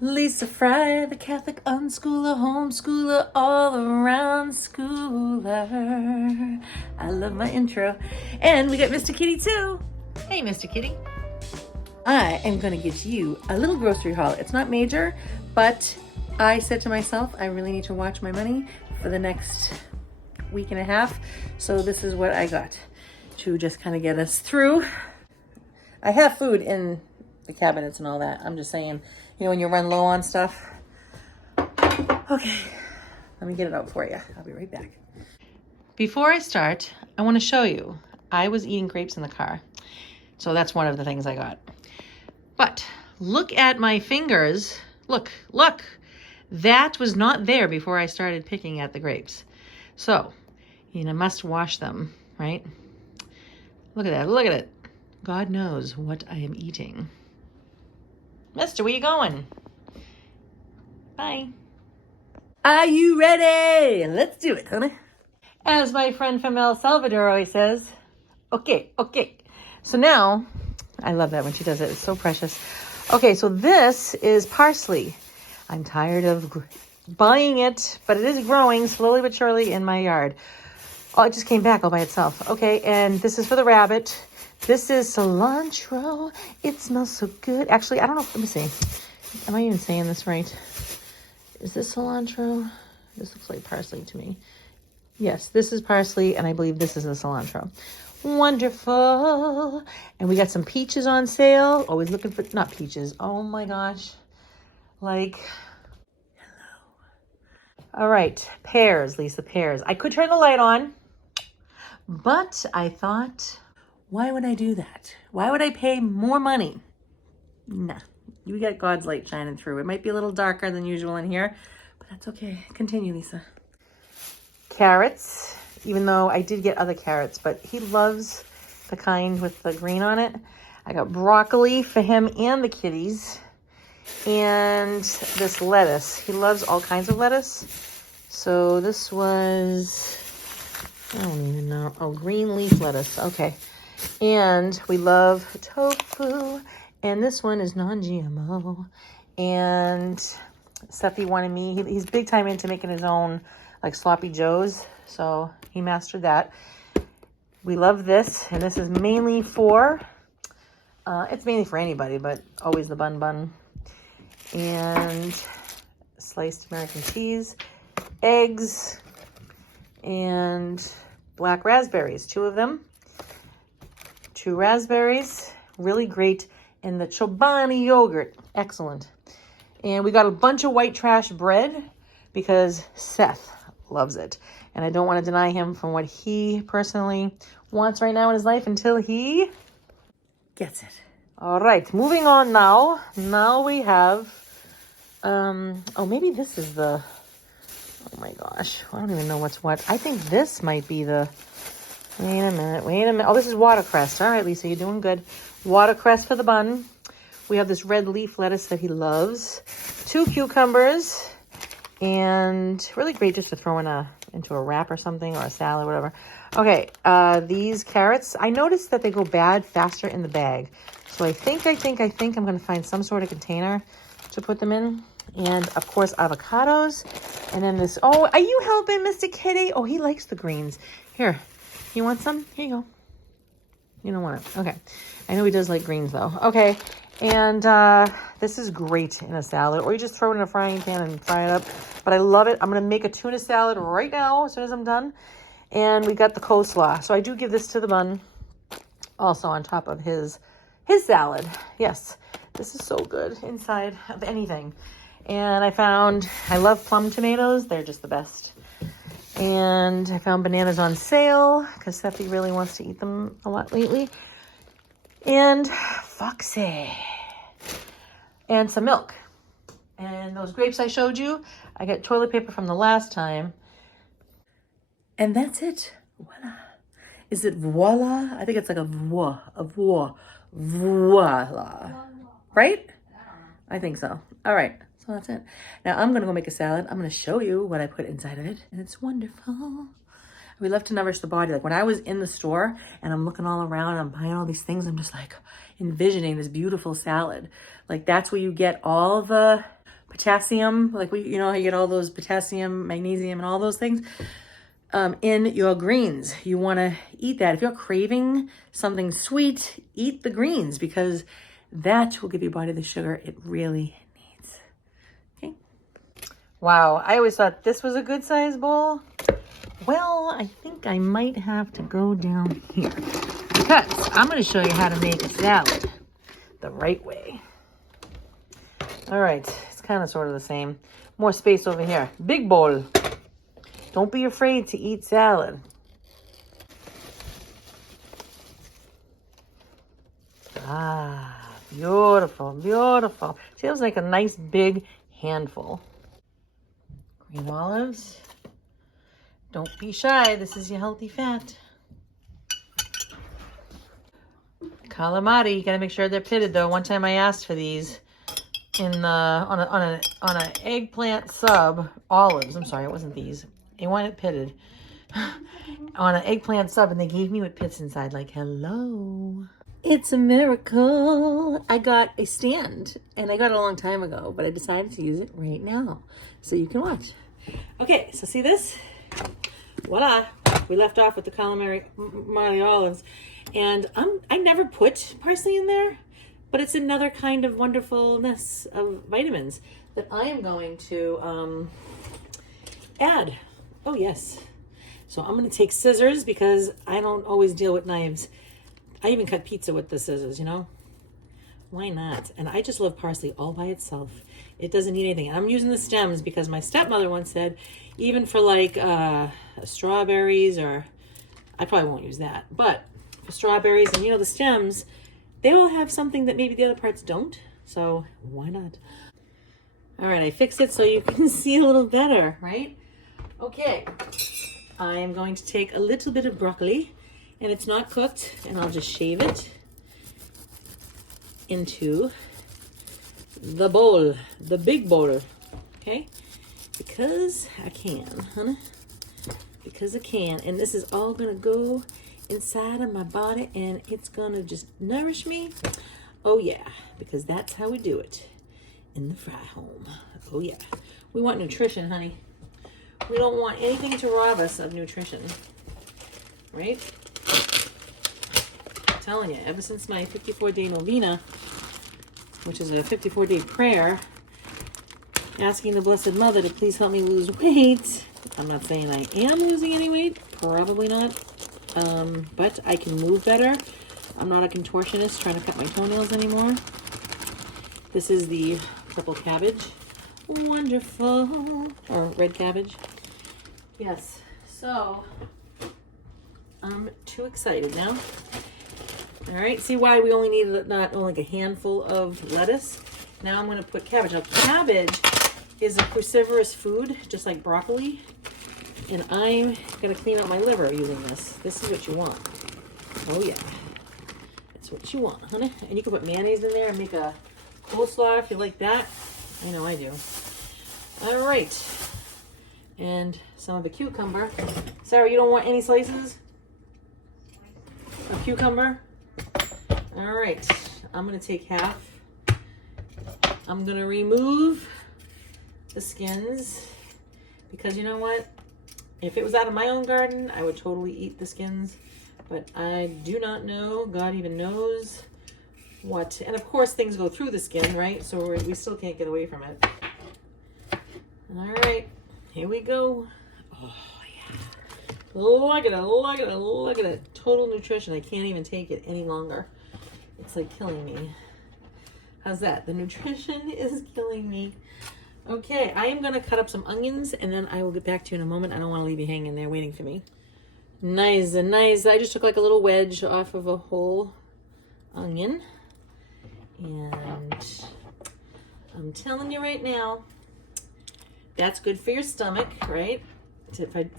Lisa Fry, the Catholic unschooler, homeschooler, all around schooler. I love my intro. And we got Mr. Kitty too. Hey, Mr. Kitty. I am going to get you a little grocery haul. It's not major, but I said to myself, I really need to watch my money for the next week and a half. So this is what I got to just kind of get us through. I have food in the cabinets and all that. I'm just saying, you know, when you run low on stuff. Okay, let me get it out for you. I'll be right back. Before I start, I want to show you. I was eating grapes in the car. So that's one of the things I got. But look at my fingers. Look. That was not there before I started picking at the grapes. So, you know, must wash them, right? Look at it. God knows what I am eating. Mister, where you going? Bye. Are you ready? Let's do it, honey. As my friend from El Salvador always says, okay. So now, I love that when she does it. It's so precious. Okay, so this is parsley. I'm tired of buying it, but it is growing slowly but surely in my yard. Oh, it just came back all by itself. Okay, and this is for the rabbit. This is cilantro. It smells so good. Actually, I don't know. Let me see. Am I even saying this right? Is this cilantro? This looks like parsley to me. Yes, this is parsley, and I believe this is the cilantro. Wonderful. And we got some peaches on sale. Always looking for, not peaches. Oh my gosh. Like, hello. All right, pears, Lisa, pears. I could turn the light on, but I thought, why would I do that? Why would I pay more money? Nah, you got God's light shining through. It might be a little darker than usual in here, but that's okay. Continue, Lisa. Carrots, even though I did get other carrots, but he loves the kind with the green on it. I got broccoli for him and the kitties. And this lettuce. He loves all kinds of lettuce. So this was, I don't even know. Oh, green leaf lettuce. Okay. And we love tofu. And this one is non-GMO. And Steffi wanted me, he's big time into making his own like sloppy joes. So he mastered that. We love this. And this is mainly for, it's mainly for anybody, but always the bun. And sliced American cheese, eggs, and black raspberries, 2 of them. 2 raspberries, really great. And the Chobani yogurt, excellent. And we got a bunch of white trash bread because Seth loves it. And I don't want to deny him from what he personally wants right now in his life until he gets it. All right, moving on now. Now we have, oh, maybe this is the, oh my gosh, I don't even know what's what. I think this might be the, wait a minute. Oh, this is watercress. All right, Lisa, you're doing good. Watercress for the bun. We have this red leaf lettuce that he loves. 2 cucumbers, and really great just to throw into a wrap or something, or a salad, whatever. Okay, these carrots, I noticed that they go bad faster in the bag. So I think I'm going to find some sort of container to put them in. And, of course, avocados. And then this, oh, are you helping Mr. Kitty? Oh, he likes the greens. Here, you want some? Here you go. You don't want it. Okay. I know he does like greens, though. Okay. And this is great in a salad. Or you just throw it in a frying pan and fry it up. But I love it. I'm going to make a tuna salad right now as soon as I'm done. And we got the coleslaw. So I do give this to the bun. Also on top of his salad. Yes, this is so good inside of anything. And I love plum tomatoes. They're just the best. And I found bananas on sale because Steffi really wants to eat them a lot lately. And Foxy. And some milk. And those grapes I showed you, I got toilet paper from the last time. And that's it. Voila. Is it voila? I think it's like a voila. Right? I think so. All right. So that's it. Now I'm going to go make a salad. I'm going to show you what I put inside of it. And it's wonderful. We love to nourish the body. Like when I was in the store and I'm looking all around and I'm buying all these things, I'm just like envisioning this beautiful salad. Like that's where you get all the potassium, like you know how you get all those potassium, magnesium, and all those things in your greens. You want to eat that. If you're craving something sweet, eat the greens because that will give your body the sugar it really needs. Okay. Wow, I always thought this was a good size bowl. Well, I think I might have to go down here because I'm going to show you how to make a salad the right way. All right, it's kind of sort of the same. More space over here. Big bowl. Don't be afraid to eat salad. Ah, beautiful, beautiful. Feels like a nice big handful. Green olives. Don't be shy. This is your healthy fat. Calamari. You gotta make sure they're pitted though. One time I asked for these in the on an eggplant sub. Olives. I'm sorry, it wasn't these. They wanted pitted on an eggplant sub, and they gave me with pits inside. Like, hello. It's a miracle. I got a stand, and I got it a long time ago, but I decided to use it right now, so you can watch. Okay, so see this? Voila. We left off with the calamari olives, and I never put parsley in there, but it's another kind of wonderfulness of vitamins that I am going to add. Oh, yes. So I'm going to take scissors because I don't always deal with knives. I even cut pizza with the scissors, you know? Why not? And I just love parsley all by itself. It doesn't need anything. And I'm using the stems because my stepmother once said, even for like strawberries, or I probably won't use that, but for strawberries and, you know, the stems, they all have something that maybe the other parts don't. So why not? All right, I fixed it so you can see a little better, right? Okay, I am going to take a little bit of broccoli, and it's not cooked, and I'll just shave it into the bowl, the big bowl, okay? Because I can, honey. Because I can, and this is all gonna go inside of my body, and it's gonna just nourish me. Oh yeah, because that's how we do it in the fry home. Oh yeah, we want nutrition, honey. We don't want anything to rob us of nutrition, right? I'm telling you, ever since my 54-day novena, which is a 54-day prayer, asking the Blessed Mother to please help me lose weight. I'm not saying I am losing any weight, probably not, but I can move better. I'm not a contortionist trying to cut my toenails anymore. This is the purple cabbage. Wonderful. Or red cabbage. Yes. So, I'm too excited now. All right. See why we only need not only like a handful of lettuce. Now I'm going to put cabbage. Now, cabbage is a cruciferous food, just like broccoli. And I'm going to clean out my liver using this. This is what you want. Oh, yeah. That's what you want, honey. And you can put mayonnaise in there and make a coleslaw if you like that. I know I do. All right. And some of the cucumber. Sarah, you don't want any slices of cucumber? All right. I'm going to take half. I'm going to remove the skins because you know what? If it was out of my own garden, I would totally eat the skins. But I do not know. God even knows what. And of course, things go through the skin, right? So we still can't get away from it. All right. Here we go. Oh, yeah. Look at it. Look at it. Look at it. Total nutrition. I can't even take it any longer. It's like killing me. How's that? The nutrition is killing me. Okay, I am going to cut up some onions, and then I will get back to you in a moment. I don't want to leave you hanging there waiting for me. Nice and nice. I just took like a little wedge off of a whole onion. And I'm telling you right now, that's good for your stomach, right?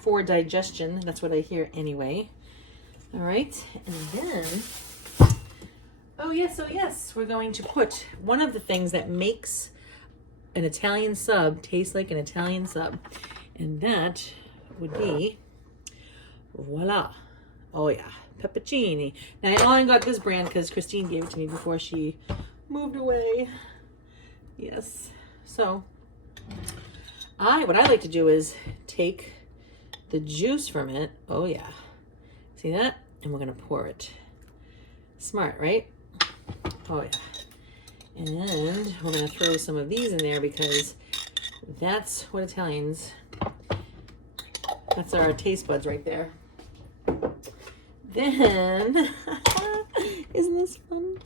For digestion. That's what I hear anyway. All right, and then... Oh, yes, we're going to put one of the things that makes an Italian sub taste like an Italian sub. And that would be, voila. Oh, yeah, pepperoncini. Now, I only got this brand because Christine gave it to me before she moved away. Yes. So, what I like to do is take the juice from it. Oh yeah. See that? And we're gonna pour it. Smart, right? Oh yeah. And we're gonna throw some of these in there because that's what Italians, that's our taste buds right there. Then, isn't this fun?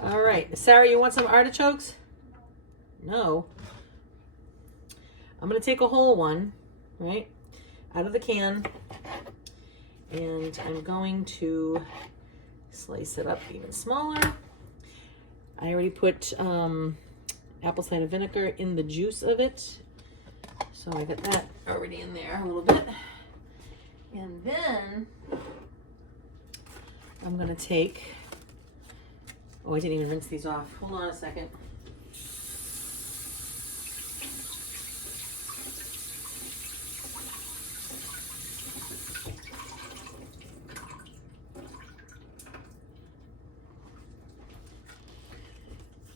All right, Sarah, you want some artichokes? No. I'm gonna take a whole one, right, out of the can, and I'm going to slice it up even smaller. I already put apple cider vinegar in the juice of it, so I got that already in there a little bit. And then I'm gonna take, oh, I didn't even rinse these off. Hold on a second.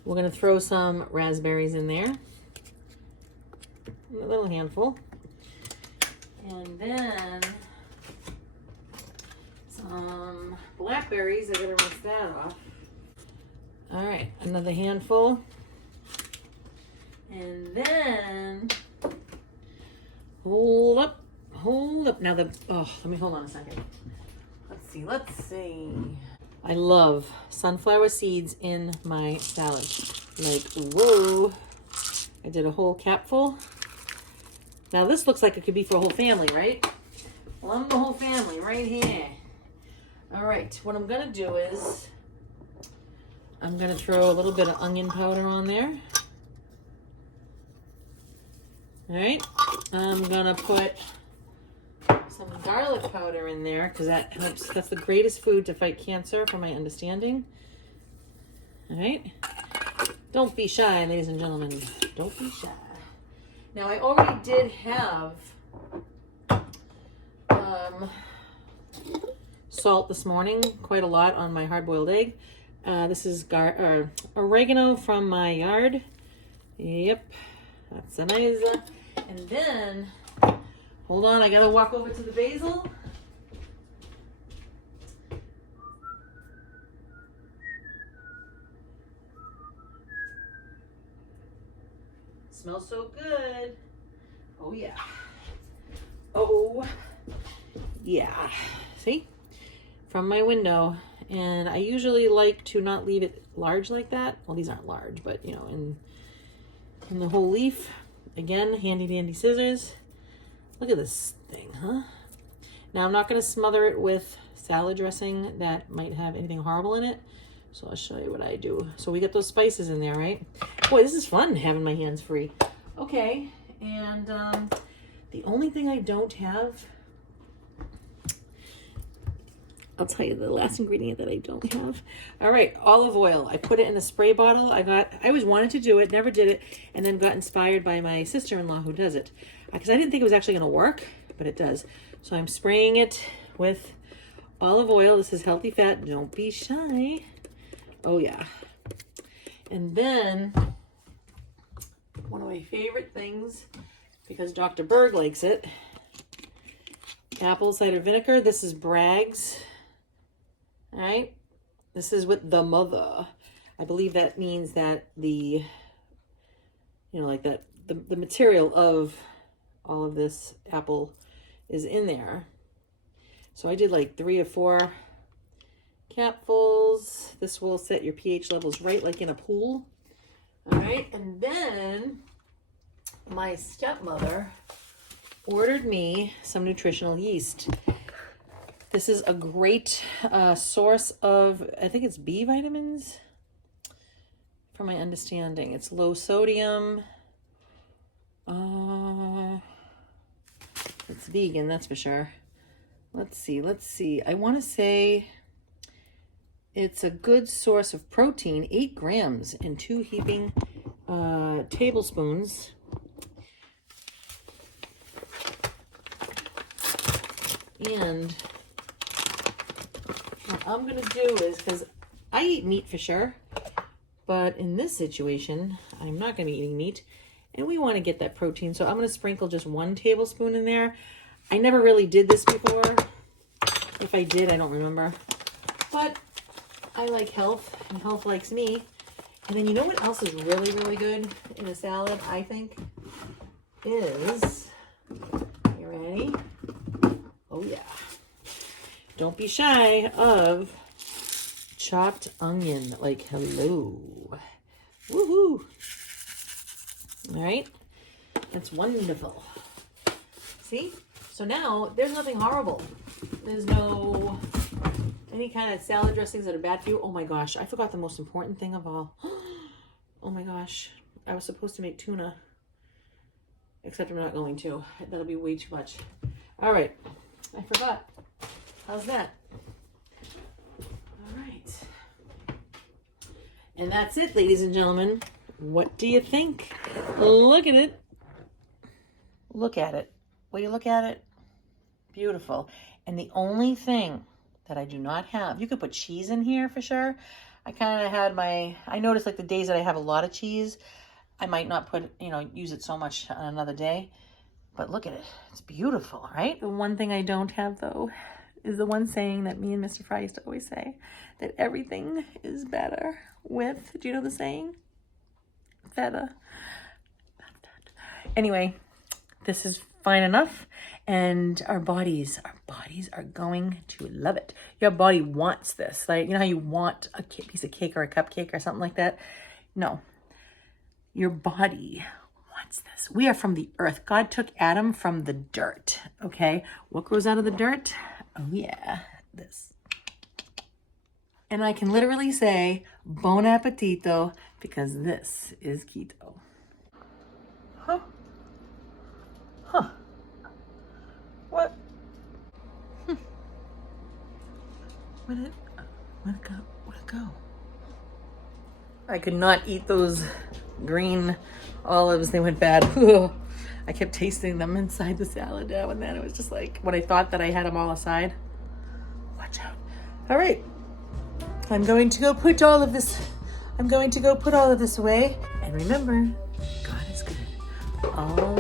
We're gonna throw some raspberries in there, a little handful, and then some blackberries. I gotta rinse that off. All right, another handful, and then hold up. Now let me hold on a second. Let's see. I love sunflower seeds in my salad. Like, whoa. I did a whole capful. Now this looks like it could be for a whole family, right? Well, I'm the whole family right here. All right, what I'm gonna do is I'm gonna throw a little bit of onion powder on there. All right, I'm gonna put some garlic powder in there because that helps. That's the greatest food to fight cancer, from my understanding. All right, don't be shy, ladies and gentlemen. Don't be shy. Now I already did have salt this morning, quite a lot on my hard-boiled egg. This is oregano from my yard. Yep, that's a nice. And then, hold on, I gotta walk over to the basil. Smells so good. Oh yeah. Oh yeah. See? From my window. And I usually like to not leave it large like that. Well, these aren't large, but you know, in the whole leaf. Again, handy dandy scissors. Look at this thing, huh? Now I'm not going to smother it with salad dressing that might have anything horrible in it. So I'll show you what I do. So we got those spices in there, right? Boy, this is fun having my hands free. Okay, and the only thing I don't have, I'll tell you the last ingredient that I don't have. All right, olive oil. I put it in a spray bottle. I always wanted to do it, never did it, and then got inspired by my sister-in-law who does it. Because I didn't think it was actually gonna work, but it does. So I'm spraying it with olive oil. This is healthy fat, don't be shy. Oh yeah. And then, one of my favorite things, because Dr. Berg likes it, apple cider vinegar. This is Bragg's. All right, this is with the mother. I believe that means that the, you know, like that, the material of all of this apple is in there. So I did like 3 or 4 capfuls. This will set your pH levels right like in a pool. All right, and then my stepmother ordered me some nutritional yeast. This is a great source of, I think it's B vitamins, from my understanding. It's low sodium. It's vegan, that's for sure. Let's see. I want to say it's a good source of protein, 8 grams in 2 heaping tablespoons. And what I'm going to do is, because I eat meat for sure, but in this situation, I'm not going to be eating meat. And we want to get that protein. So I'm going to sprinkle just 1 tablespoon in there. I never really did this before. If I did, I don't remember. But I like health, and health likes me. And then you know what else is really, really good in a salad, I think? Is, you ready? Oh yeah. Don't be shy of chopped onion. Like, hello. Woohoo. All right. That's wonderful. See? So now there's nothing horrible. There's no any kind of salad dressings that are bad for you. Oh my gosh. I forgot the most important thing of all. Oh my gosh. I was supposed to make tuna. Except I'm not going to. That'll be way too much. All right. I forgot. How's that? All right. And that's it, ladies and gentlemen. What do you think? Look at it. Look at it. Will you look at it? Beautiful. And the only thing that I do not have, you could put cheese in here for sure. I kind of had I noticed like the days that I have a lot of cheese, I might not put, use it so much on another day. But look at it. It's beautiful, right? The one thing I don't have though is the one saying that me and Mr. Fry used to always say, that everything is better with, do you know the saying? Feather. Anyway, this is fine enough, and our bodies are going to love it. Your body wants this. Like, you know how you want a piece of cake or a cupcake or something like that? No, your body wants this. We are from the earth. God took Adam from the dirt, okay? What grows out of the dirt? Oh yeah, this. And I can literally say, bon appetito, because this is keto. Huh? Huh. What? Where'd it go? Where'd it go? I could not eat those green olives. They went bad. I kept tasting them inside the salad now and then. It was just like, when I thought that I had them all aside. Watch out. All right. I'm going to go put all of this away. And remember, God is good all